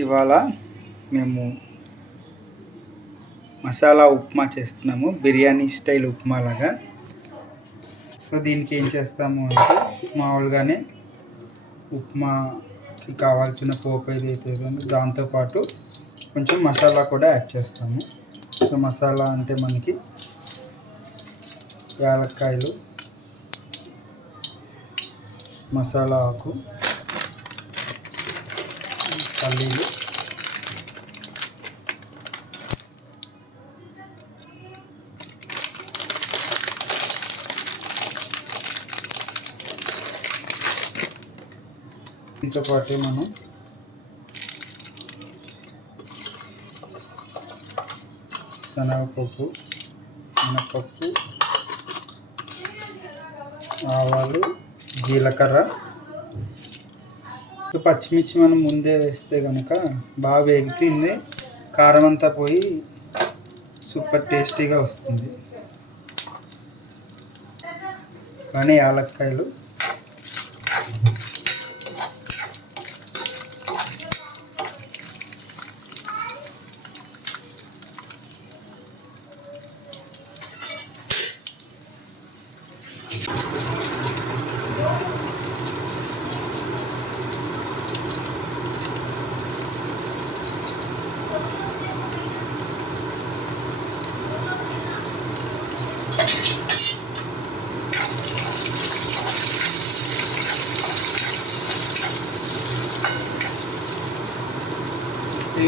ఇవాళ మేము మసాలా ఉప్మా చేస్తున్నాము బిర్యానీ స్టైల్ ఉప్మా లాగా. సో దీనికి ఏం చేస్తాము అంటే మామూలుగానే ఉప్మాకి కావాల్సిన పోపు ఏదైతే దాంతోపాటు కొంచెం మసాలా కూడా యాడ్ చేస్తాము. సో మసాలా అంటే మనకి యాలక్కాయలు మసాలా ఆకు పల్లీలు దీంతో పాటు మనం శనగపప్పు మినపప్పు ఆవాలు జీలకర్ర పచ్చిమిర్చి మనం ముందే వేస్తే కనుక బాగా వేగుతుంది కారం అంతా పోయి సూపర్ టేస్టీగా వస్తుంది. కానీ యాలక్కాయలు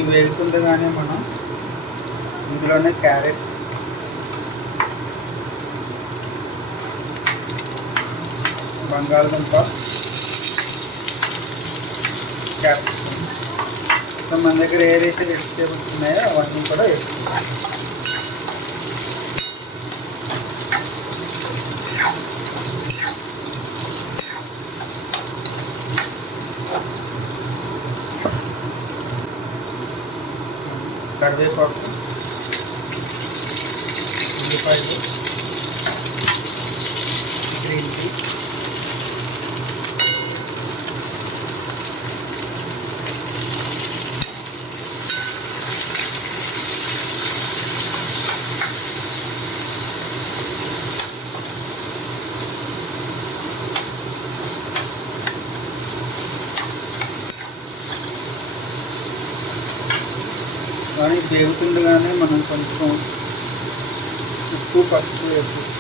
ఇవి వేగుతుండగానే మనం ఇందులోనే క్యారెట్ బంగాళదుంప క్యాప్సికమ్. సో మన దగ్గర ఏదైతే వెజిటేబుల్స్ ఉన్నాయో అవన్నీ కూడా వేసుకుంటాం. కరివేపాకు ఉల్లిపాయలు కానీ వేగుతుండగానే మనం కొంచెం ఉప్పు పసుపు వేసుకుంటున్నాం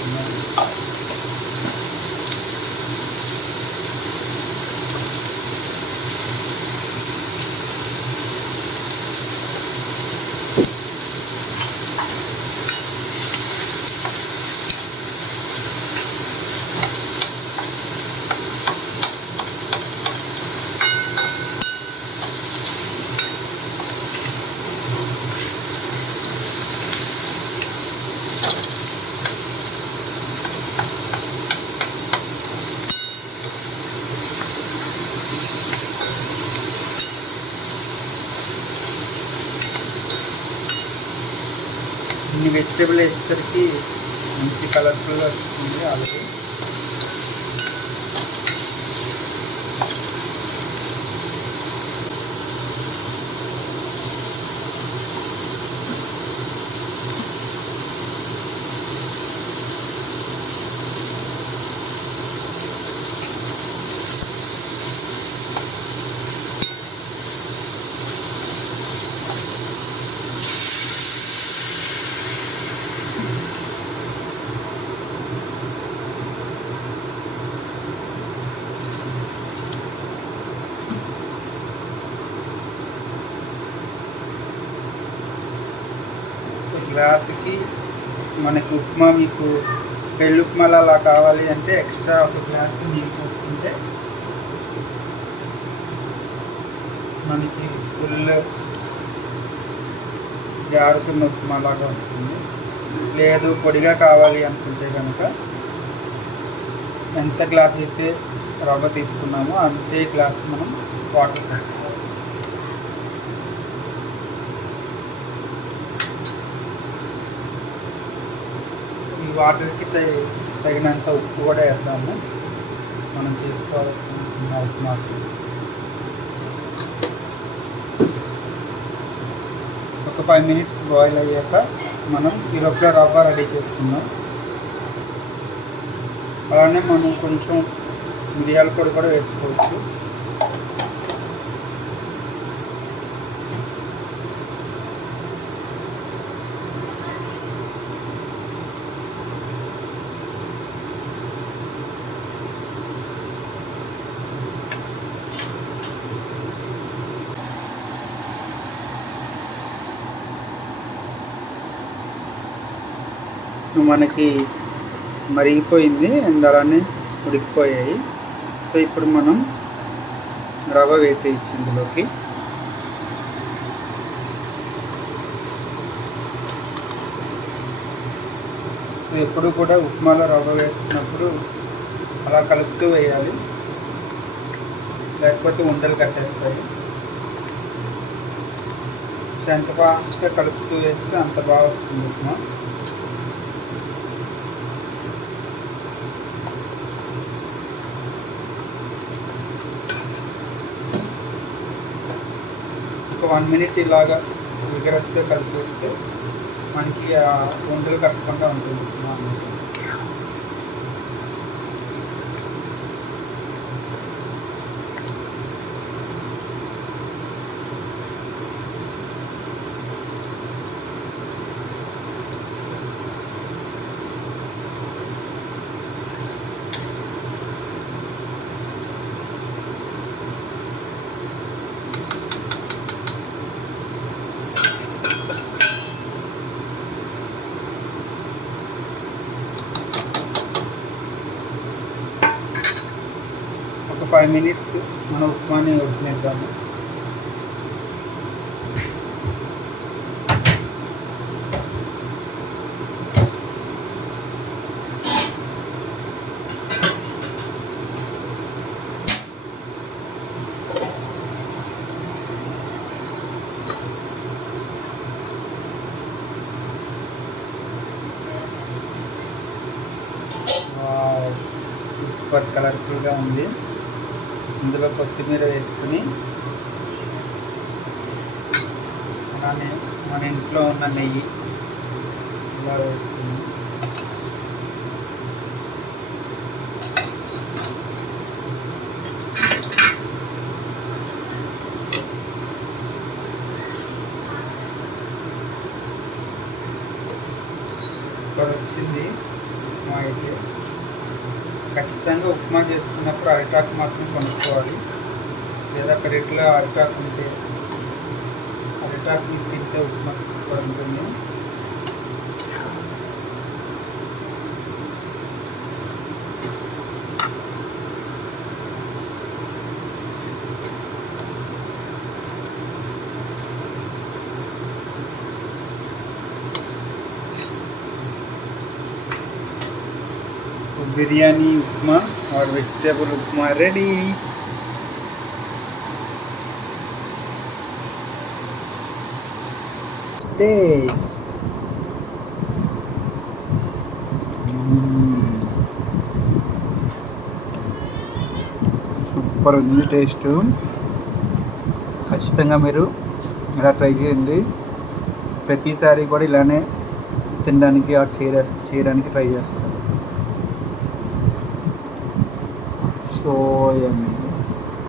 ఇన్ని వెజిటేబుల్ వేసేసరికి మంచి కలర్ఫుల్గా వస్తుంది అలాగే గ్లాస్కి మనకి ఉప్మా మీకు పెళ్ళి ఉప్మాలు అలా కావాలి అంటే ఎక్స్ట్రా ఒక గ్లాస్ నీళ్ళు పోసుకుంటే మనకి ఫుల్ జారుతున్న ఉప్మా లాగా వస్తుంది. లేదు పొడిగా కావాలి అనుకుంటే కనుక ఎంత గ్లాస్ అయితే రవ్వ తీసుకున్నామో అంతే గ్లాస్ మనం వాటర్ తీసుకోవాలి వాటర్కి తగి- తగినంత ఉప్పు కూడా వేద్దాము. మనం చేసుకోవాల్సిన మాకు ఒక ఫైవ్ మినిట్స్ బాయిల్ అయ్యాక మనం ఈ లోపల రవ్వ రెడీ చేసుకుందాం. అలానే మనం కొంచెం మిరియాల పొడి కూడా వేసుకోవచ్చు. మనకి మరిగిపోయింది అండ్ అలానే ఉడికిపోయాయి. సో ఇప్పుడు మనం రవ్వ వేసేయచ్చు ఇందులోకి. సో ఎప్పుడు కూడా ఉప్మాలో రవ్వ వేస్తున్నప్పుడు అలా కలుపుతూ వేయాలి. లేకపోతే ఉండలు కట్టేస్తాయి. సో ఎంత ఫాస్ట్గా కలుపుతూ వేస్తే అంత బాగా వస్తుంది ఉప్మా. ఒక వన్ మినిట్ ఇలాగా విగరస్గా కలిపేస్తే మనకి ఆ ఉండలు కట్టకుండా ఉంటుంది ఉప్మా అన్నమాట. ఒక ఫైవ్ మినిట్స్ మన ఉప్మాని ఉడికినిద్దాము సూపర్ కలర్ఫుల్గా ఉంది. ఇందులో కొత్తిమీర వేసుకుని అలానే మన ఇంట్లో ఉన్న నెయ్యి ఇలా వేసుకుని ఇక్కడ వచ్చింది మా అయితే ఖచ్చితంగా ఉప్మా చేసుకున్నప్పుడు అరిటాకు మాత్రం కొనుక్కోవాలి. లేదా పెరట్లో అరిటాకు ఉంటే అరిటాకు తింటే ఉప్మా సూపర్ ఉంటుంది. Biryani upma or vegetable upma ready taste super ఉంది టేస్ట్ ఖచ్చితంగా మీరు ఇలా ట్రై చేయండి. ప్రతిసారి కూడా ఇలానే తినడానికి ఆర్ చేయరా చేయడానికి ట్రై చేస్తాను సో యమ్మీ